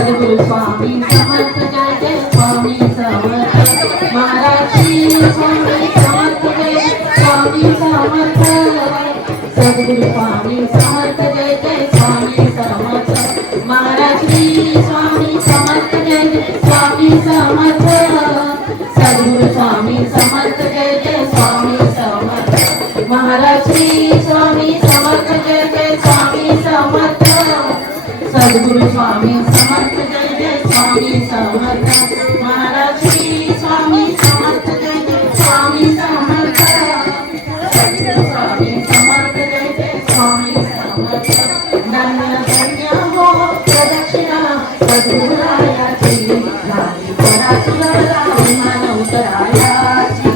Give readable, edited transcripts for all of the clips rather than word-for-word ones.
सद्गुरु स्वामी समर्थ जय जय स्वामी समर्थ महाराज श्री स्वामी समर्थ जय स्वामी समर्थ सद्गुरु स्वामी समर्थ जय जय स्वामी समर्थ महाराज श्री स्वामी समर्थ जय जय स्वामी समर्थ सद्गुरु स्वामी समर्थ जय जय स्वामी समर्थ महाराज श्री स्वामी समर्थ जय जय स्वामी समर्थ सद्गुरु स्वामी समर्थ जय जय स्वामी समर्थ महाराज श्री स्वामी समर्थ जय जय स्वामी समर्थ सद्गुरु स्वामी समर्थ जय जय स्वामी समर्थ धन्य धन्य हो प्रदक्षिणा सद्गुरुरायाची झाली पराशुराला विमान उतरायाची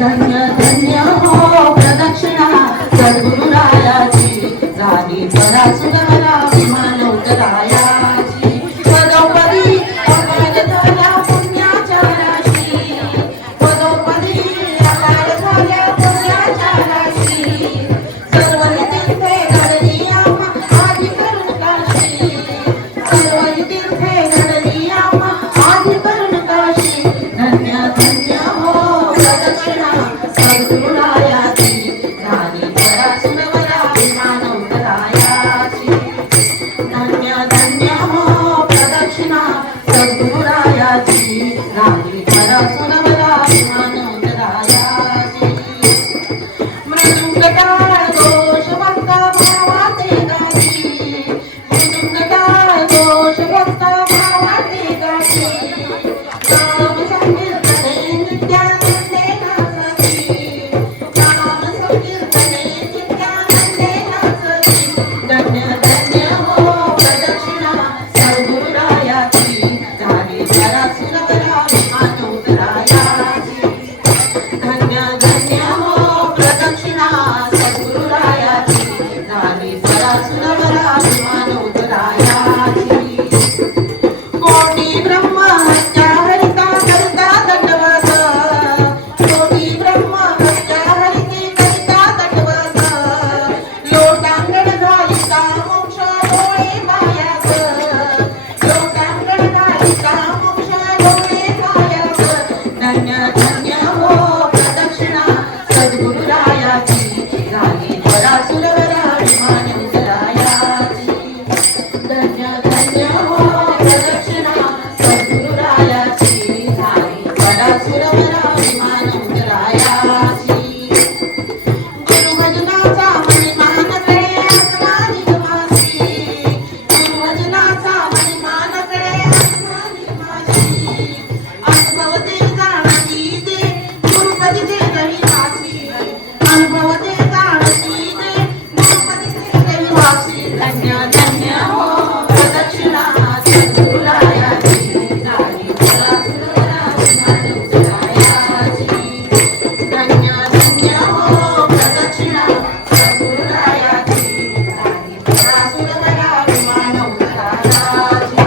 धन्य धन्य हो प्रदक्षिणा सद्गुरुरायाची झाली पराशुराला विमान उतरायाची पदोपदी अपार झाल्या पुण्याच्या राशी पदोपदी अपार झाल्या पुण्याच्या राशी सर्व तीर्थे घडली आम्हा आधी करून काशी सर्व तीर्थे घडली आम्हा आधी करून काशी धन्य धन्य हो प्रदक्षिणा सद्गुरुरायाची झाली पराशुराला विमान उतरायाची धन्य धन्य हो प्रदक्षिणा सद्गुरुरायाची झाली पराशुराला विमान उतरायाची मृदुंगटाळ दोषभक्त भावाचे गाठी मृदुंगटाळ दोषभक्त भावाचे गाठी नाम संकीर्तने नित्यानंदे नाचती नाम संकीर्तने नित्यानंदे नाचती धन्य धन्य हो प्रदक्षिणा सद्गुरुरायाची झाली पराशुराला विमान उतरायाची धन्य धन्य हो प्रदक्षिणा सद्गुरुरायाची झाली पराशुराला विमान उतरायाची कोटी ब्रह्म हत्या हरिता करिता दंडवत कोटी ब्रह्म हत्या हरिती करिता दंडवत लोटांगण घालिता मोक्ष डोळे पायात लोटांगण घालिता मोक्ष डोळे पायात धन्य धन्य हो प्रदक्षिणा सद्गुरुरायाची झाली पराशुराला विमान उतरायाची धन्य धन्य हो प्रदक्षिणा सद्गुरुरायाची झाली पराशुराला विमान उतरायाची गुरुभजनाचा महिमा नकळे आत्मा निगमासी गुरुभजनाचा महिमा नकळे आत्मा निगमासी अनुभवते जाणती ते गुरुपदीचे रहिवासी अनुभवते जाणती ते गुरुपदीचे रहिवासी धन्य धन्य हो प्रदक्षिणा सद्गुरुरायाची झाली पराशुराला विमान उतरायाची धन्य धन्य हो प्रदक्षिणा सद्गुरुरायाची झाली पराशुराला विमान उतरायाची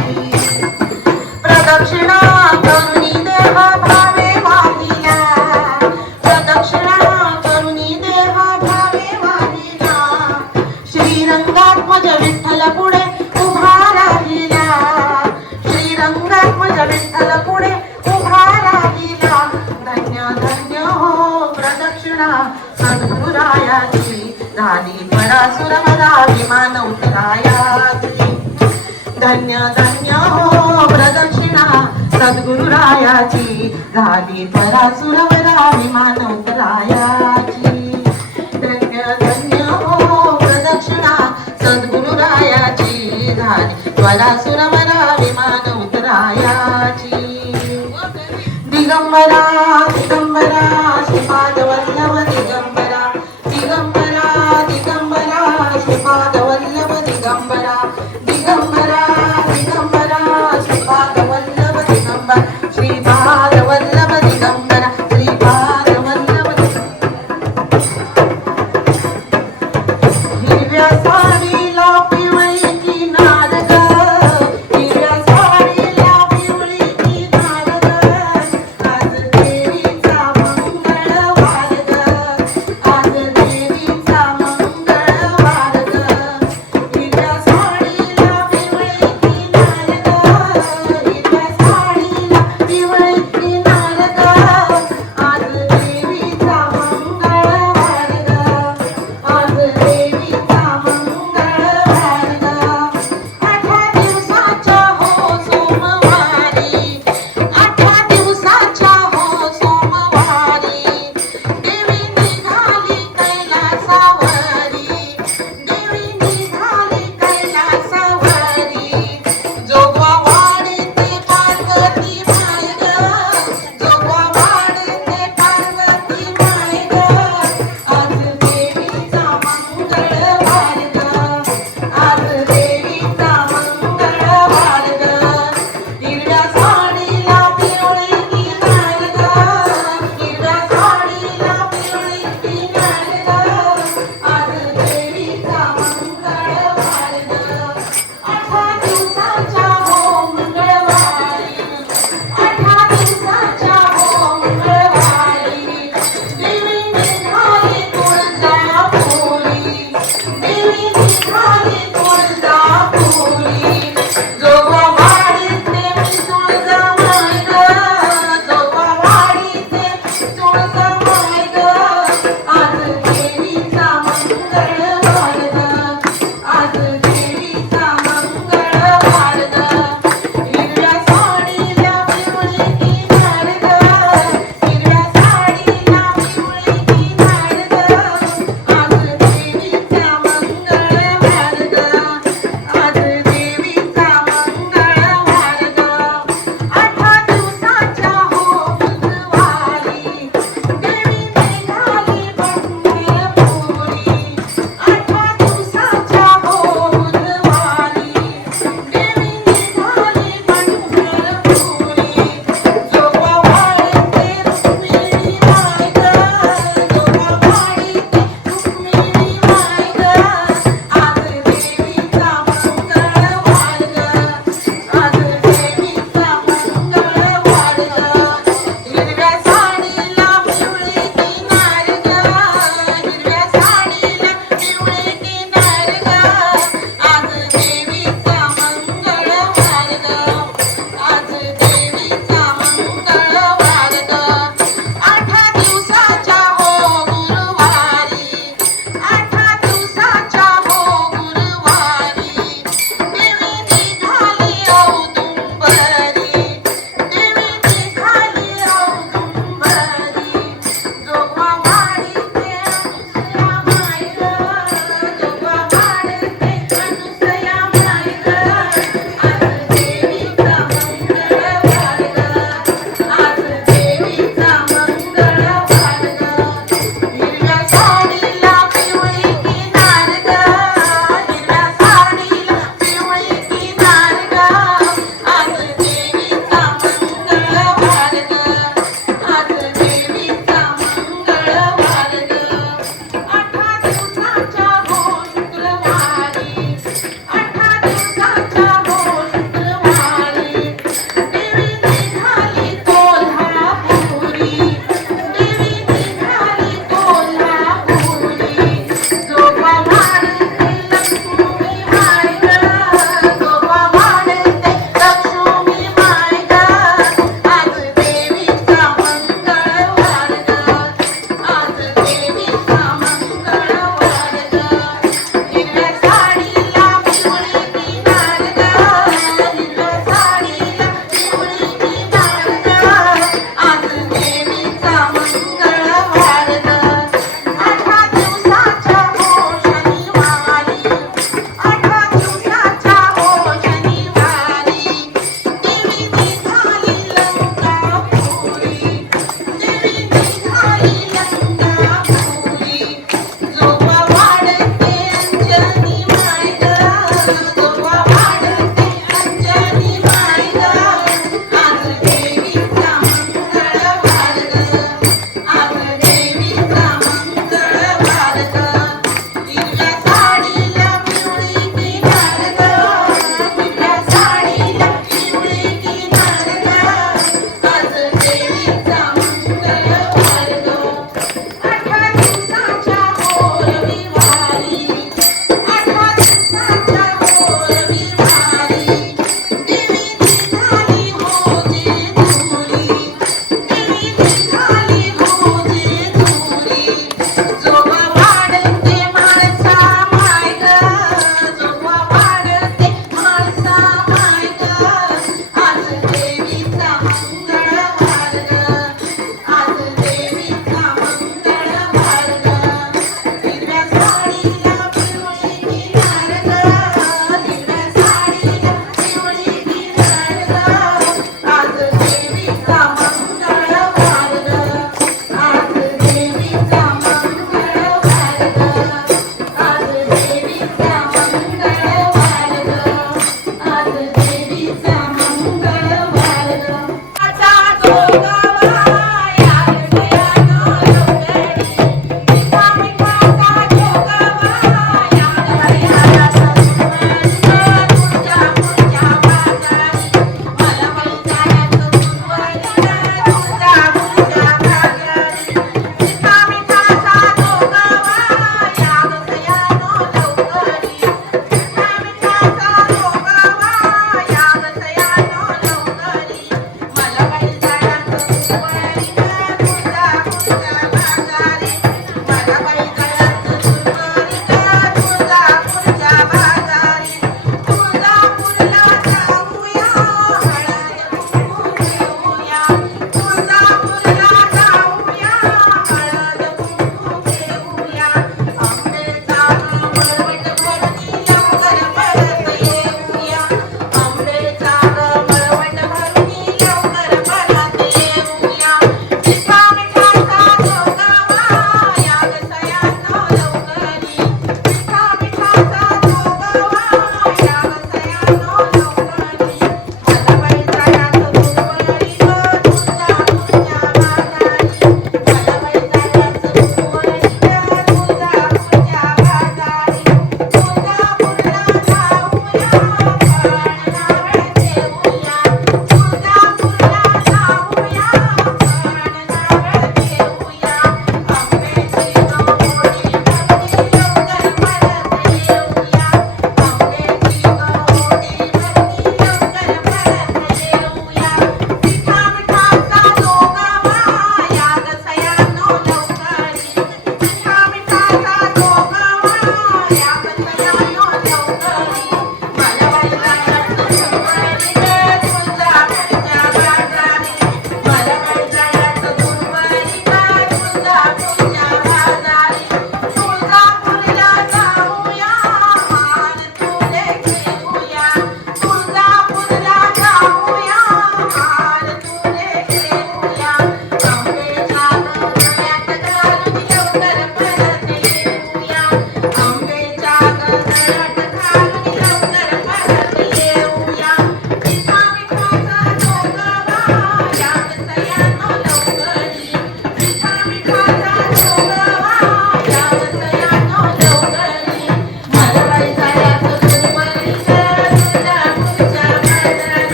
प्रदक्षिणा करुणी देह भावे वाहिला प्रदक्षिणा करुणी देह भावे वाहिला श्रीरंगात्मज विठ्ठल पुढे उभा राहिला श्रीरंगात्मज विठ्ठल पुढे उभा राहिला धन्य धन्य हो प्रदक्षिणा सद्गुरुरायाची झाली पराशुराला विमान उतरायाची धन्य धन्य हो प्रदक्षिणा सद्गुरुरायाची झाली पराशुराला विमान उतरायाची धन्य धन्य हो प्रदक्षिणा सद्गुरुरायाची झाली पराशुराला विमान उतरायाची दिगंबरा दिगंबरा श्रीपाद वल्लभ दिगंबरा दिगंबरा दिगंबरा श्रीपाद वल्लभ दिगंबरा दिगंबरा दिगंबरा श्रीपाद वल्लभ दिगंबरा श्रीपाद वल्लभ दिगंबरा श्रीपाद वल्लभ हिरव्या साडीला पिवळी किनार ग हिरव्या साडीला पिवळी किनार ग आज देवीचा मंगळवार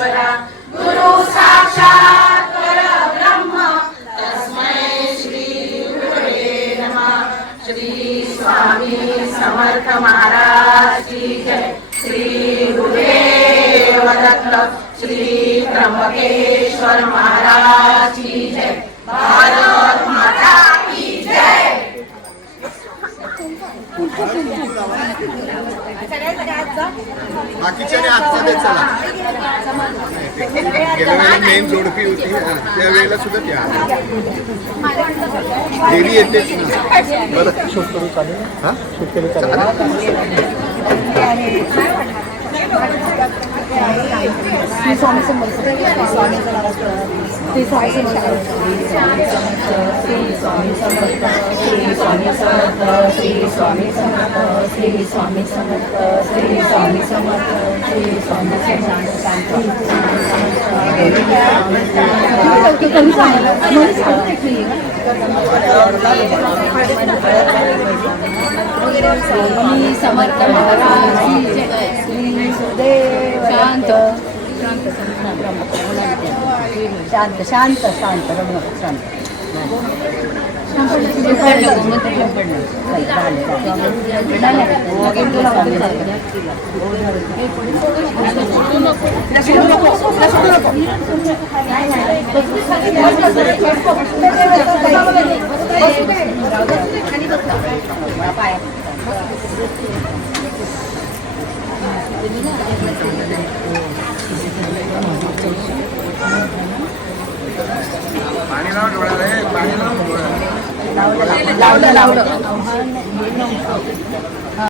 परमेश्वरा गुरु साक्षात परब्रह्म तस्मै श्री गुरवे नमः. श्री स्वामी समर्थ महाराज की जय. श्री गुरुदेव दत्त. श्री त्र्यंबकेश्वर महाराज की जय. भारत माता की जय. बाकीच्याने आजचा दे चला. गेल्या वेळेला मेन जोडपी होती त्यावेळेला सुद्धा त्या डेली येतेच ना. बरं शूट करू चालेल. हां शूट केलं चालेल. स्वामी समर्थ स्वामी समर्थ श्री स्वामी समर्थ श्री स्वामी समर्थ श्री स्वामी समर्थ श्री स्वामी समर्थ श्री स्वामी समर्थ श्री स्वामी समर्थ श्री स्वामी स्वामी समर्थ महाराज की जय. श्री सुदेव शांत शांत शांत शांत शांत पाणी लाव डोळ्याला. पाणी लाव डोळ्याला. लावलं लावलं